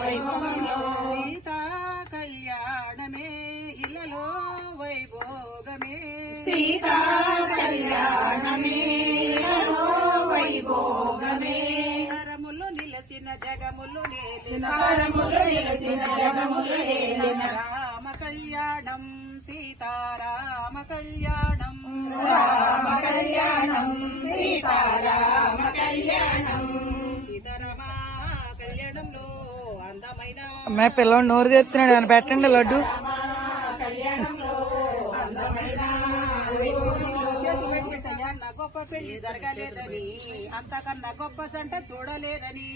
వైభోగంలో సీతా కళ్యాణమే ఇలలో వైభోగమే సీతా కళ్యాణమే ఇలలో వైభోగమే కరములు నిలసిన జగములు నేలిన రామ కళ్యాణం సీతారామ కళ్యాణం రామ కళ్యాణం సీతారామ కళ్యాణం సీతారామ కళ్యాణంలో అందమైన అమ్మాయి పిల్లలు నోరు తెస్తున్నాడు అని పెట్టండి లడ్డు కళ్యాణంలో అందమైన గొప్ప పెళ్లి జరగలేదని అంతకన్నా గొప్ప జంట చూడలేదని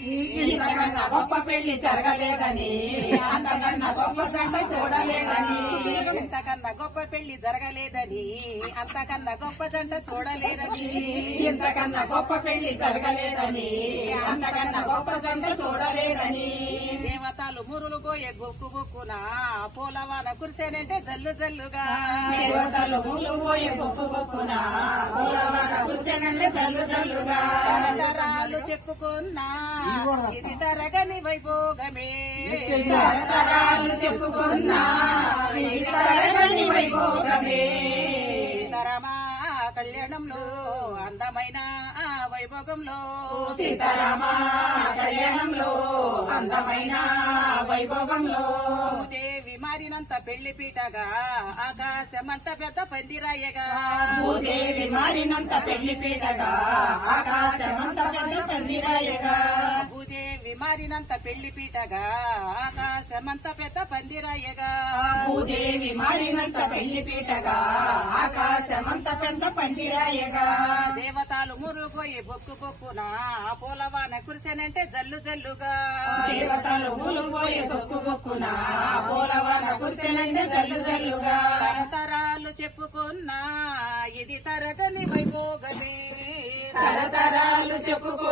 ఇంతకన్నా గొప్ప పెళ్లి జరగలేదని అంతకన్నా గొప్ప జంట చూడలేదని ఇంతకన్నా గొప్ప పెళ్లి జరగలేదని అంతకన్నా గొప్ప జంట చూడలేదని ఇంతకన్నా గొప్ప పెళ్లి జరగలేదని అంతకన్నా గొప్ప జంట చూడలేదని దేవతలు మురులు పోయే బొక్కు బొక్కున పూలవాన కురిసేనంటే జల్లు జల్లుగా దేవతలు మురులు పోయే బొక్కు బొక్కున పూలవాన కురిసేనంటే జల్లు జల్లుగా తరతరాలు చెప్పుకున్నా ఇది తరగని వైభోగమే తరతరాలు చెప్పుకున్నా ఇది తరగని వైభోగమే సీతారామ కళ్యాణంలో అందమైన వైభోగంలో సీతారామ కళ్యాణంలో అందమైన వైభోగంలో భూదేవి మారినంత పెళ్లి పీటగా ఆకాశమంత పెద్ద పందిరాయగా భూదేవి మారినంత పెళ్లి పీటగా ఆకాశమంత పెద్ద పందిరాయగా భూదేవి మారినంత పెళ్లి పీటగా ఆకాశమంత పెద్ద పందిరాయగా భూదేవి మారినంత పెళ్లి పీటగా ఆకాశమంత పెద్ద పందిరాయగా దేవతలు మురుగోయి బొక్కు బొక్కున పూలవాన కురిసేనంటే జల్లు జల్లుగా దేవతలు మురుగోయి బొక్కు బొక్కున పూలవాన కురిసేనంటే జల్లు జల్లుగా తరతరాలు చెప్పుకున్నా ఇది తరగని వైభోగమే తరతరాలు చెప్పుకున్నా